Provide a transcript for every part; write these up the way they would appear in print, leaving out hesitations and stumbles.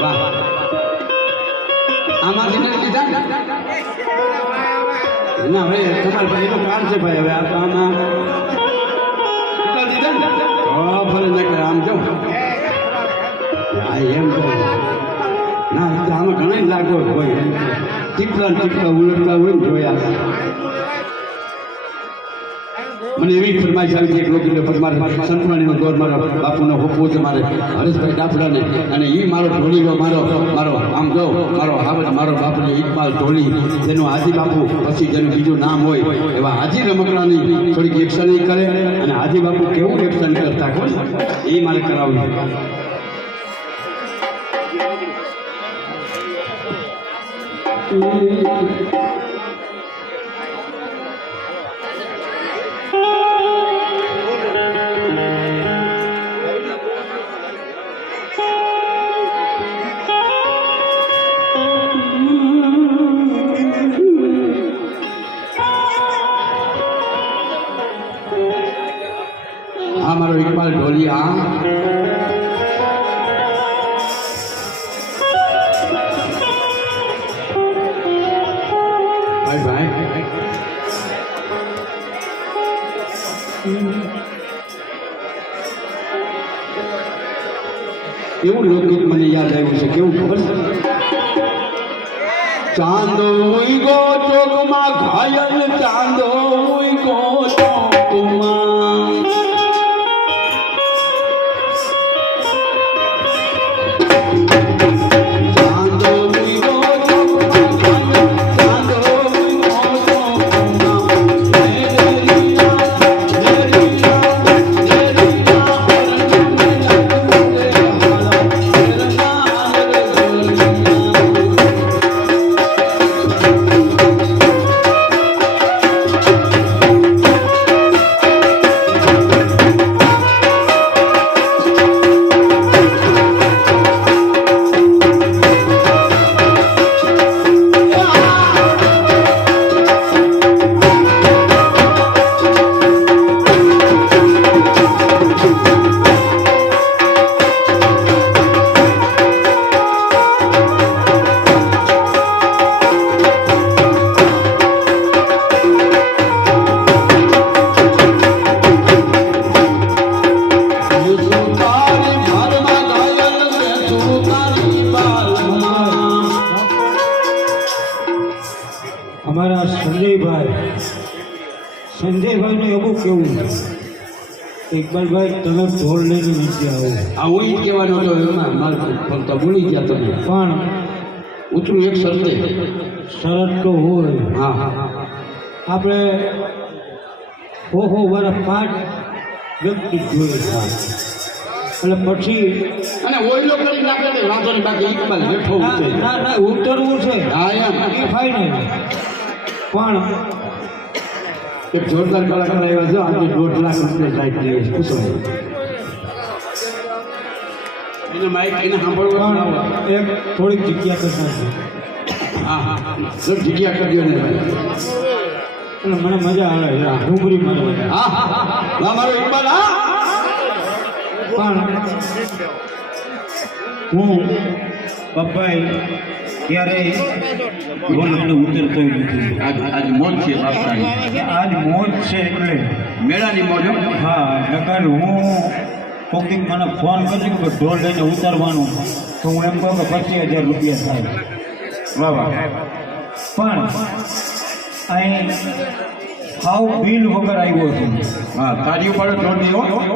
વાહ આમાંથી નથી લીધા ના ભાઈ તમારે ભાઈ એનું કામ છે ભાઈ હવે આમાં કેટલા દીધા ભલે ના કરે આમ જાઉં એમ તો ના આમાં ઘણા લાગો હોય ટીપલા ઉલટતા હોય ને જોયા મને એવી ફરમાઈશ આવી છે એક લોકો મારે સંતવાણીનો દોર મારો બાપુનો હોપો છે મારે હરેશભાઈ ડાફડાને અને એ મારો ઢોલીનો મારો આમ જો મારો હાવત મારો બાપુને ઇકબાલ ઢોલી જેનું હાજી બાપુ પછી જેનું બીજું નામ હોય એવા હાજી રમકડાની થોડીક એક્શન કરે અને હાજી બાપુ કેવું એક્શન કરતા કોણ એ મારે કરાવવું મારો ઇકબાલ ઢોલી ભાઈ ભાઈ એવું લોકગીત મને યાદ આવ્યું છે કેવું ખબર છે ચાંદો ઉઈગો ચોકમાં ઘાયલ ચાંદો ઉઈગો ચોકમાં અમારા સંજયભાઈનું એવું કેવું ઇકબાલભાઈ તમે ઢોલ લઈને નીચે આવો હું જ કહેવાનો હતો એમાં મારે ફક્ત ભૂલી ગયા તમે પણ ઉતરું એક શરતે શરત તો હોય હા હા આપણે વાળા 5 વ્યક્તિ જોઈએ એટલે પછી અને ઓઈલો કરી નાખે તો વાંધો નહીં બાકી ઇકબાલ બેઠો ના ઉતરવું છે હા એમ એ ફાઇનલ પણ એક જોરદાર કલાકાર આવ્યા છે આજે 1.5 લાખ રૂપિયા લાઈટ લઈએ છે પૂછો એને માઇક એને સાંભળવા એક થોડીક જગ્યા કરતા હા હા સર જગ્યા કરજો ને એટલે મને મજા આવે ડુંગળી મને હા હા મારો ઇકબાલ હા પણ હું પપ્પાઈ ક્યારેય બોલને ઉતરતો નથી આજ મોજ છે બાપરાની આજ મોજ છે એટલે મેળાની મોજ હા નકર હું કોઈક મને ફોન કર્યો કે ઢોલ લઈને ઉતારવાનું તો હું એમ કહું કે 25,000 રૂપિયા થાય વાહ વાહ પણ અહીં હાવ બિલ વગર આવ્યો છું હા તારી ઉપર ઢોલ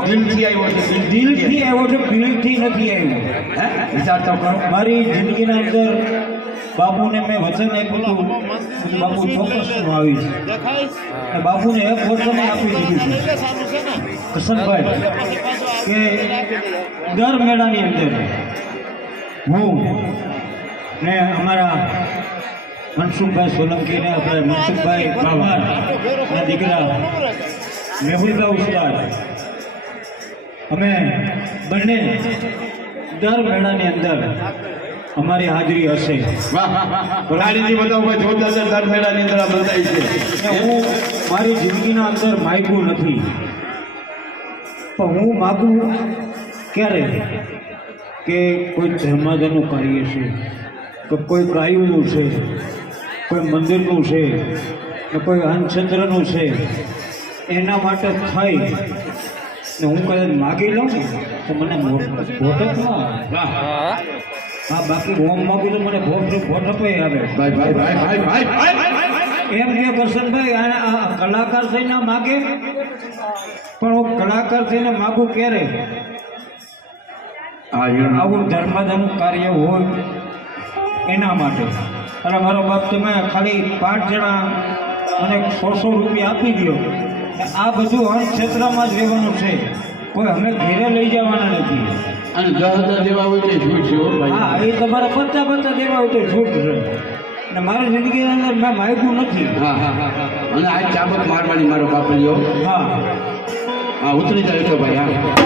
દિલથી આવ્યો છે દિલથી આવ્યો છે બિલથી નથી આવ્યો હે વિચાર તો કરો મારી જિંદગીના અંદર બાપુને મેં વચન આપ્યું હતું કે બાપુ ચોક્કસ હું આવીશ અને બાપુને એક વચન આપી દીધું છે કસનભાઈ કે દર મેળાની અંદર હું ને અમારા મનસુખભાઈ સોલંકીને આપણે મનસુખભાઈ પરમારના દીકરા મેહુલભાઈ ઉસ્તાદ અમે બંને દર મેળાની અંદર અમારી હાજરી હશે. રાણીજી બતાવો જોરદાર દર મેળાની અંદર આ બંધાઈ છે. હું મારી જિંદગીના અંદર માગ્યું નથી પણ હું માગું ક્યારે કે કોઈ ધર્માદાનું કાર્ય છે કે કોઈ ગાયોનું છે, કોઈ મંદિરનું છે કે કોઈ અન્નછત્રનું છે, એના માટે થઈ ને હું કદાચ માગી લઉં ને તો મને ભોટ જ ન આવે. હા, બાકી હોમ માગું તો મને ભોટ અપાઈ આવે. ભાઈ ભાઈ ભાઈ ભાઈ ભાઈ એમ કે કરશનભાઈ આ કલાકાર થઈને માગે, પણ હું કલાકાર થઈને માગું ક્યારે આવું ધર્માદાનું કાર્ય હોય એના માટે. અને મારો બાપ તમે ખાલી 5 જણા અને 100 રૂપિયા આપી દો. આ બધું અન્ન ક્ષેત્રમાં જ રહેવાનું છે, કોઈ અમે ઘેરે લઈ જવાના નથી. અને 10,000 દેવા હોય તો છૂટ છે હો ભાઈ. હા, એ તમારે 50 દેવા હોય તો છૂટ છે. અને મારી જિંદગીની અંદર મેં માગ્યું નથી. હા હા હા હા. અને આ ચાબક મારવાની મારો બાપલીઓ. હા હા, ઉતરી જાય તો ભાઈ. હા